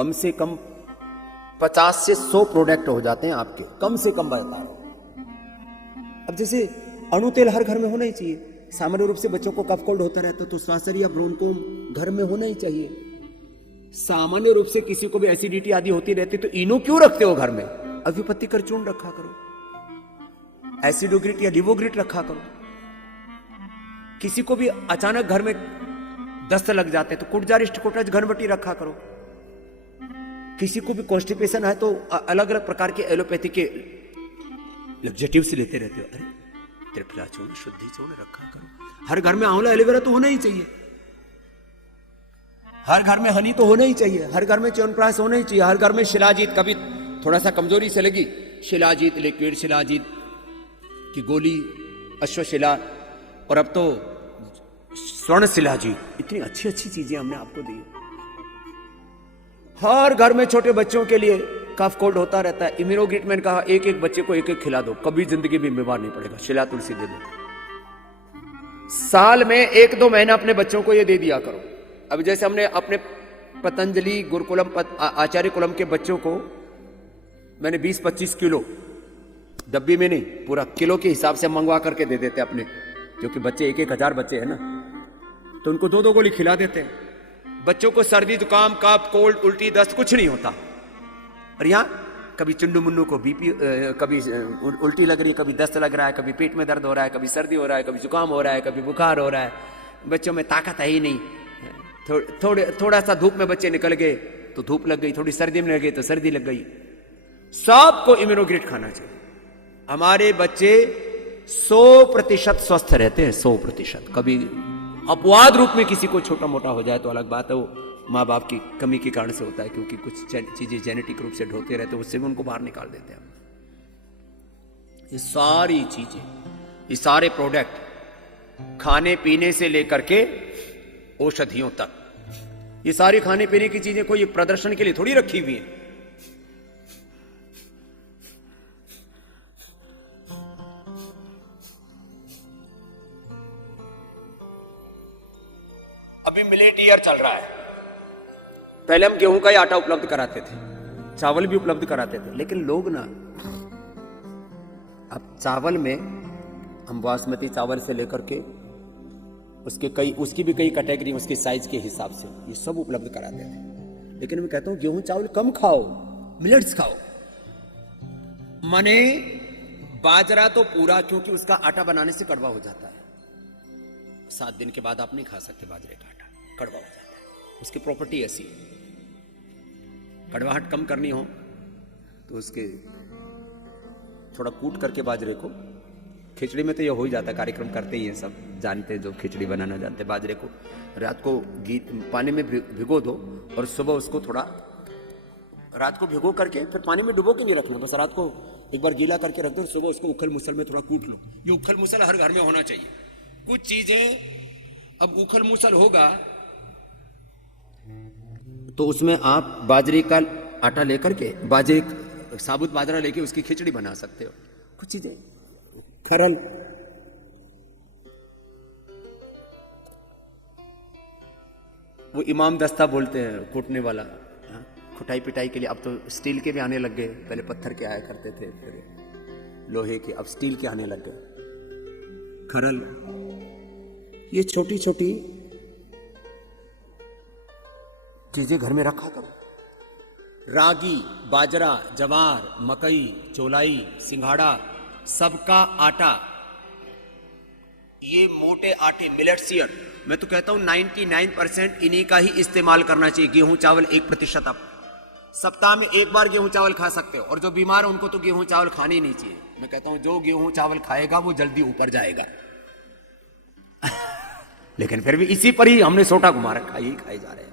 कम से कम 50 से 100 प्रोडक्ट हो जाते हैं आपके, कम से कम बता रहा हूं। अब जैसे अणु तेल हर घर में होना ही चाहिए। सामान्य रूप से बच्चों को कफ कोल्ड होता रहता है तो श्वासर या ब्रोंकोम घर में होना ही चाहिए। सामान्य रूप से किसी को भी एसिडिटी आदि होती रहती तो इनो क्यों रखते हो घर में? अभिपत्ति कर चूर्ण रखा करो, एसिडोग्रिट या लिवोग्रिट रखा करो। किसी को भी अचानक घर में दस्त लग जाते हैं तो कुटजारिष्ट कोटज घनवटी रखा करो। किसी को भी कॉन्स्टिपेशन है तो अलग अलग प्रकार के एलोपैथी के लग्जेटिव्स लेते रहते हो। अरे त्रिफला चूर्ण, शुद्धि चूर्ण रखा करो। हर घर में आंवला एलोवेरा तो होना ही चाहिए, हर घर में हनी तो होना ही चाहिए, हर घर में च्यवनप्राश होना ही चाहिए, हर घर में शिलाजीत। कभी थोड़ा सा कमजोरी से लगी, शिलाजीत लिक्विड, शिलाजीत की गोली, अश्वशिला, और अब तो स्वर्ण शिलाजीत। इतनी अच्छी अच्छी चीजें हमने आपको दी। हर घर में छोटे बच्चों के लिए कफ कोल्ड होता रहता है। इम्यूनोग्रिट मैंने कहा एक एक बच्चे को एक एक खिला दो, कभी जिंदगी में बीमार नहीं पड़ेगा। शिला तुलसी दे दो, साल में 1-2 महीना अपने बच्चों को ये दे दिया करो। अब जैसे हमने अपने पतंजलि गुरुकुलम आचार्य कुलम के बच्चों को मैंने 20-25 किलो, डब्बी में नहीं पूरा किलो के हिसाब से मंगवा करके दे देते अपने, क्योंकि बच्चे 1-1 हजार बच्चे हैं ना, तो उनको 2-2 गोली खिला देते हैं। बच्चों को सर्दी जुकाम कफ कोल्ड उल्टी दस्त कुछ नहीं होता। और यहाँ कभी चुन्नू मुन्नू को बीपी, कभी उल्टी लग रही है, कभी दस्त लग रहा है, कभी पेट में दर्द हो रहा है, कभी सर्दी हो रहा है, कभी जुकाम हो रहा है, कभी बुखार हो रहा है। बच्चों में ताकत है ही नहीं। थोड़ा सा धूप में बच्चे निकल गए तो धूप लग गई, थोड़ी सर्दी में लग गई तो सर्दी लग गई। सबको इम्यूनोग्रिट खाना चाहिए। हमारे बच्चे 100% स्वस्थ रहते हैं, 100%। कभी अपवाद रूप में किसी को छोटा मोटा हो जाए तो अलग बात है, वो माँ बाप की कमी के कारण से होता है, क्योंकि कुछ चीजें जेनेटिक रूप से ढोते रहते हैं, उससे भी उनको बाहर निकाल देते हैं। ये सारी चीजें, ये सारे प्रोडक्ट खाने पीने से लेकर के औषधियों तक, ये सारी खाने पीने की चीजें कोई प्रदर्शन के लिए थोड़ी रखी हुई है। अभी मिलेट ईयर चल रहा है। पहले हम गेहूं का ही आटा उपलब्ध कराते थे, चावल भी उपलब्ध कराते थे, लेकिन लोग ना अब चावल में हम बासमती चावल से लेकर के उसकी भी कई कैटेगरी उसके साइज के हिसाब से ये सब उपलब्ध कराते थे। लेकिन मैं कहता हूं गेहूं चावल कम खाओ, मिलेट्स खाओ। माने बाजरा तो पूरा, क्योंकि उसका आटा बनाने से कड़वा हो जाता है। 7 दिन के बाद आप नहीं खा सकते बाजरे का आटा, कड़वा हो जाता है। उसकी प्रॉपर्टी ऐसी है। कड़वाहट कम करनी हो तो उसके थोड़ा कूट करके बाजरे को, खिचड़ी में तो ये हो ही जाता है, कार्यक्रम करते ही हैं सब, जानते हैं जो खिचड़ी बनाना जानते हैं। बाजरे को रात को पानी में भिगो दो और सुबह उसको थोड़ा रात को भिगो करके फिर पानी में डुबो के नहीं रखना, बस रात को एक बार गीला करके रख दो और सुबह उसको उखल मुसल में थोड़ा कूट लो। ये उखल मुसल हर घर में होना चाहिए। कुछ चीजें अब उखल मुसल होगा तो उसमें आप बाजरे का आटा लेकर के, बाजरे साबुत बाजरा लेके उसकी खिचड़ी बना सकते हो। कुछ चीजें खरल, वो इमाम दस्ता बोलते हैं कूटने वाला, कुटाई पिटाई के लिए। अब तो स्टील के भी आने लग गए, पहले पत्थर के आया करते थे, फिर लोहे के, अब स्टील के आने लग गए। खरल, ये छोटी छोटी चीजें घर में रखा करो। रागी, बाजरा, जवार, मकई, चौलाई, सिंघाड़ा, सबका आटा, ये मोटे आटे मिलेट्सियर, मैं तो कहता हूं 99% इन्हीं का ही इस्तेमाल करना चाहिए। गेहूं चावल 1% आप सप्ताह में 1 बार गेहूं चावल खा सकते हो। और जो बीमार है उनको तो गेहूं चावल खाने ही नहीं चाहिए। मैं कहता हूं जो गेहूं चावल खाएगा वो जल्दी ऊपर जाएगा। लेकिन फिर भी इसी पर ही हमने सोटा घुमा रखा, यही खाए जा रहे हैं।